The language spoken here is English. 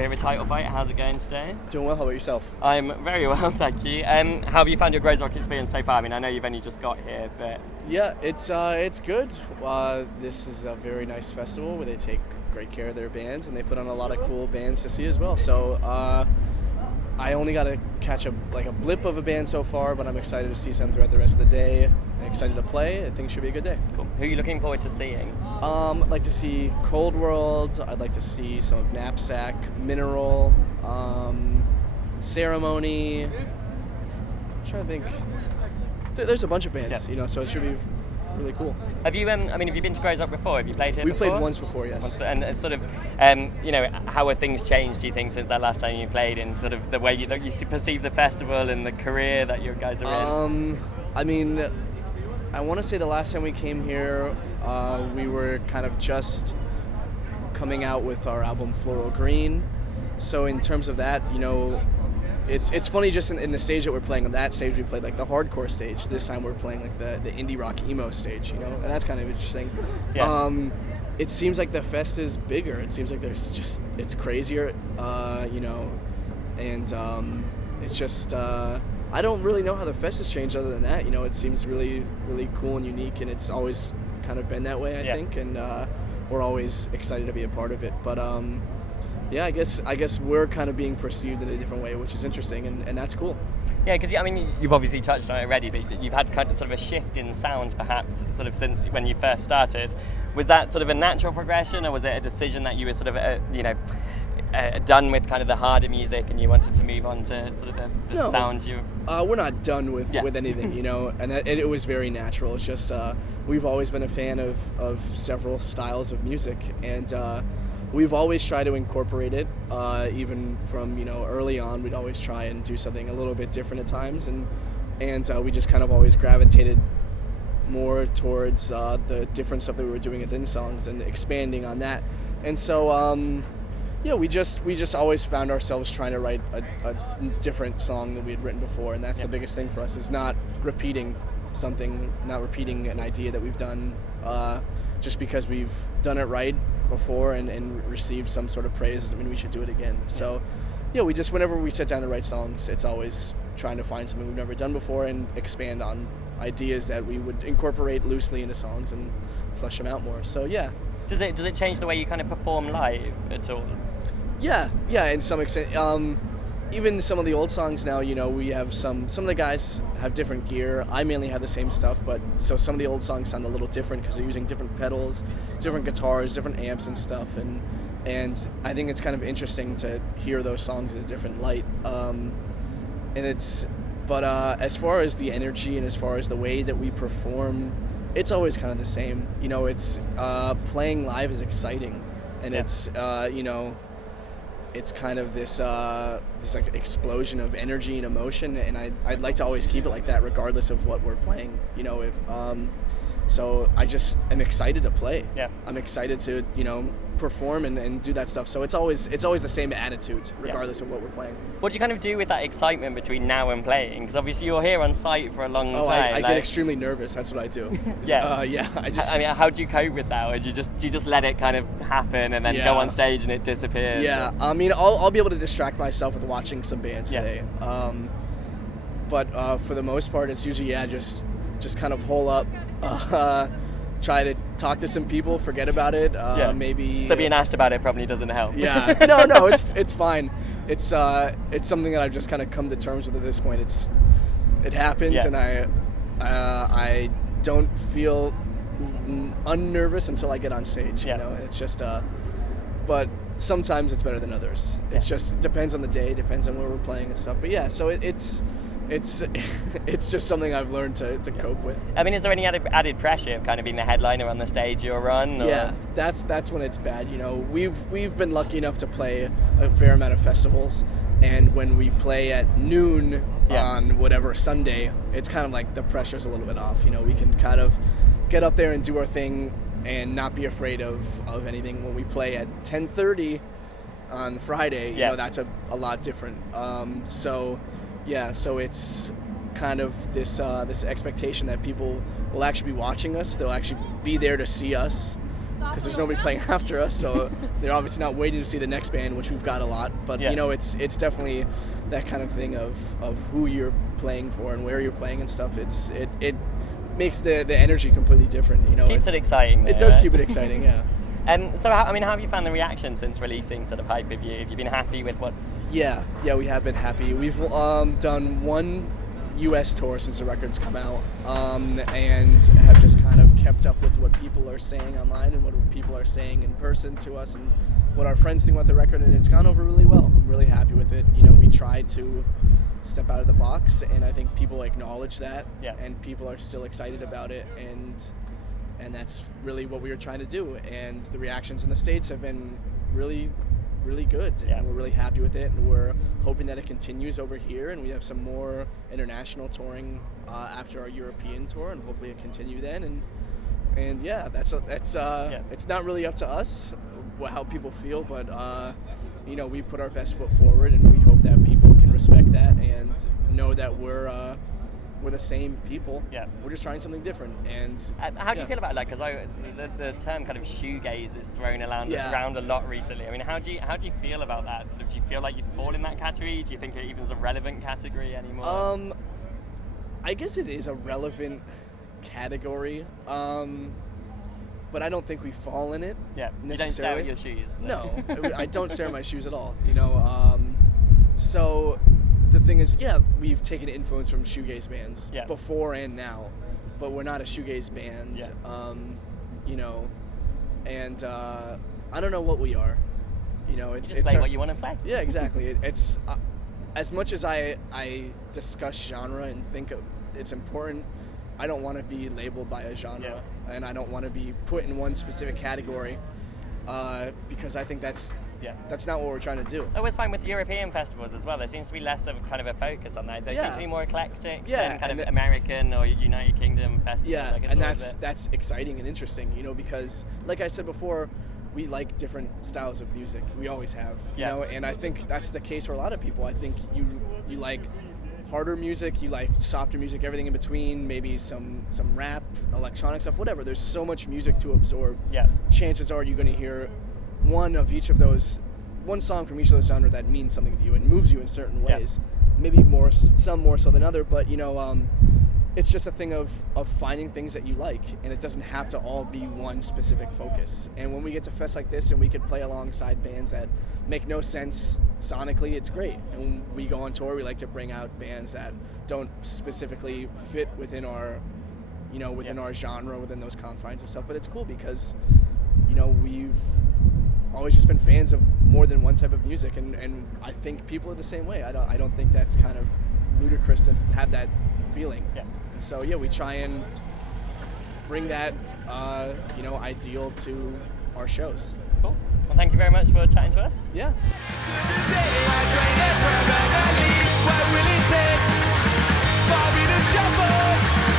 We're here with Title Fight. How's it going today? Doing well. How about yourself? I'm very well, thank you. How have you found your Groezrock experience so far? I mean, I know you've only just got here, but... Yeah, it's good. This is a very nice festival where they take great care of their bands, and they put on a lot of cool bands to see as well. So I only got to catch a blip of a band so far, but I'm excited to see some throughout the rest of the day. I'm excited to play. I think it should be a good day. Cool. Who are you looking forward to seeing? I'd like to see Cold World. I'd like to see some of Knapsack, Mineral, Ceremony. I'm trying to think. There's a bunch of bands, so it should be really cool. Have you? Have you been to Groezrock before? Have you played here before? We played once before, yes. And it's sort of, how have things changed? Do you think since that last time you played, and sort of the way you perceive the festival and the career that you guys are in? I want to say the last time we came here, we were kind of just coming out with our album Floral Green. So in terms of that, it's funny just in the stage that we're playing. On that stage we played like the hardcore stage. This time we're playing like the indie rock emo stage, and that's kind of interesting. Yeah. It seems like the fest is bigger. It seems like it's crazier, and it's just I don't really know how the fest has changed other than that. It seems really, really cool and unique, and it's always kind of been that way, I think, and we're always excited to be a part of it. But yeah, I guess we're kind of being perceived in a different way, which is interesting, and that's cool. Yeah, because you've obviously touched on it already, but you've had kind of sort of a shift in sound, perhaps, sort of since when you first started. Was that sort of a natural progression, or was it a decision that you were sort of, done with kind of the harder music and you wanted to move on to sort of the sound you... We're not done with anything, and it was very natural. It's just we've always been a fan of several styles of music, and we've always tried to incorporate it, even from, early on. We'd always try and do something a little bit different at times, and we just kind of always gravitated more towards the different stuff that we were doing within songs and expanding on that. And so, we just always found ourselves trying to write a different song than we had written before, and that's the biggest thing for us, is not repeating an idea that we've done just because we've done it right before and received some sort of praise doesn't mean we should do it again. So we just, whenever we sit down to write songs, it's always trying to find something we've never done before and expand on ideas that we would incorporate loosely into songs and flesh them out more. So yeah. Does it change the way you kind of perform live at all? Yeah, in some extent. Even some of the old songs now, we have some of the guys have different gear. I mainly have the same stuff, but so some of the old songs sound a little different because they're using different pedals, different guitars, different amps and stuff, and I think it's kind of interesting to hear those songs in a different light. As far as the energy and as far as the way that we perform, it's always kind of the same. It's playing live is exciting, and it's kind of this like explosion of energy and emotion, and I'd like to always keep it like that regardless of what we're playing. So I just am excited to play. Yeah. I'm excited to perform and do that stuff. So it's always the same attitude regardless of what we're playing. What do you kind of do with that excitement between now and playing? Because obviously you're here on site for a long time. I get extremely nervous. That's what I do. How do you cope with that? Or do you just let it kind of happen and then go on stage and it disappears? Yeah. I'll be able to distract myself with watching some bands today. But for the most part, it's usually just kind of hole up. Try to talk to some people, forget about it. Maybe. So being asked about it probably doesn't help. Yeah. No, it's fine. It's something that I've just kind of come to terms with at this point. It happens, and I don't feel unnervous until I get on stage. It's just but sometimes it's better than others. It's just depends on the day, depends on where we're playing and stuff. But so it's just something I've learned to cope with. Is there any added pressure of kind of being the headliner on the stage you're on? Or? Yeah, that's when it's bad. We've been lucky enough to play a fair amount of festivals, and when we play at noon on whatever Sunday, it's kind of like the pressure's a little bit off. We can kind of get up there and do our thing and not be afraid of anything. When we play at 10:30 on Friday, that's a lot different. So it's kind of this expectation that people will actually be watching us. They'll actually be there to see us, because there's nobody playing after us, so they're obviously not waiting to see the next band, which we've got a lot. But you know, it's definitely that kind of thing of who you're playing for and where you're playing and stuff. It makes the energy completely different. You know, keeps it exciting. Though, it does right? keep it exciting, yeah. So, how have you found the reaction since releasing sort of Hyperview? Have you been happy with what's... Yeah, we have been happy. We've done one U.S. tour since the record's come out, and have just kind of kept up with what people are saying online and what people are saying in person to us and what our friends think about the record, and it's gone over really well. I'm really happy with it. You know, we try to step out of the box, and I think people acknowledge that, and people are still excited about it, and that's really what we were trying to do. And the reactions in the States have been really, really good, and we're really happy with it, and we're hoping that it continues over here, and we have some more international touring after our European tour, and hopefully it continue then. And yeah, that's it's not really up to us how people feel, but you know, we put our best foot forward, and we hope that people can respect that and know that we're the same people. Yeah, we're just trying something different. And how do you feel about that? Because the term kind of shoegaze is thrown around a lot recently. I mean, how do you feel about that? Sort of, do you feel like you fall in that category? Do you think it even is a relevant category anymore? I guess it is a relevant category, but I don't think we fall in it. Yeah, you don't stare at your shoes. So. No, I don't stare at my shoes at all. You know, so. The thing is, we've taken influence from shoegaze bands before and now, but we're not a shoegaze band. You know, and I don't know what we are. You know, it's just play what you want to play. Yeah, exactly. It's as much as I discuss genre and think it's important, I don't want to be labeled by a genre, and I don't want to be put in one specific category, because I think that's not what we're trying to do. I always find with European festivals as well, there seems to be less of kind of a focus on that. They seem to be more eclectic than kind of American or United Kingdom festivals. Yeah, and that's exciting and interesting, you know, because like I said before, we like different styles of music. We always have, you know, and I think that's the case for a lot of people. I think you like harder music, you like softer music, everything in between, maybe some rap, electronic stuff, whatever. There's so much music to absorb. Yeah. Chances are you're going to hear one song from each of those genres that means something to you and moves you in certain ways. Maybe some more so than other, but you know, it's just a thing of finding things that you like, and it doesn't have to all be one specific focus. And when we get to fests like this and we could play alongside bands that make no sense sonically, it's great. And when we go on tour, we like to bring out bands that don't specifically fit within our, you know, within our genre, within those confines and stuff. But it's cool because, you know, we've always just been fans of more than one type of music, and I think people are the same way. I don't think that's kind of ludicrous to have that feeling. Yeah. And so we try and bring that you know, ideal to our shows. Cool. Well, thank you very much for chatting to us. Yeah. What will it take for me to jump us?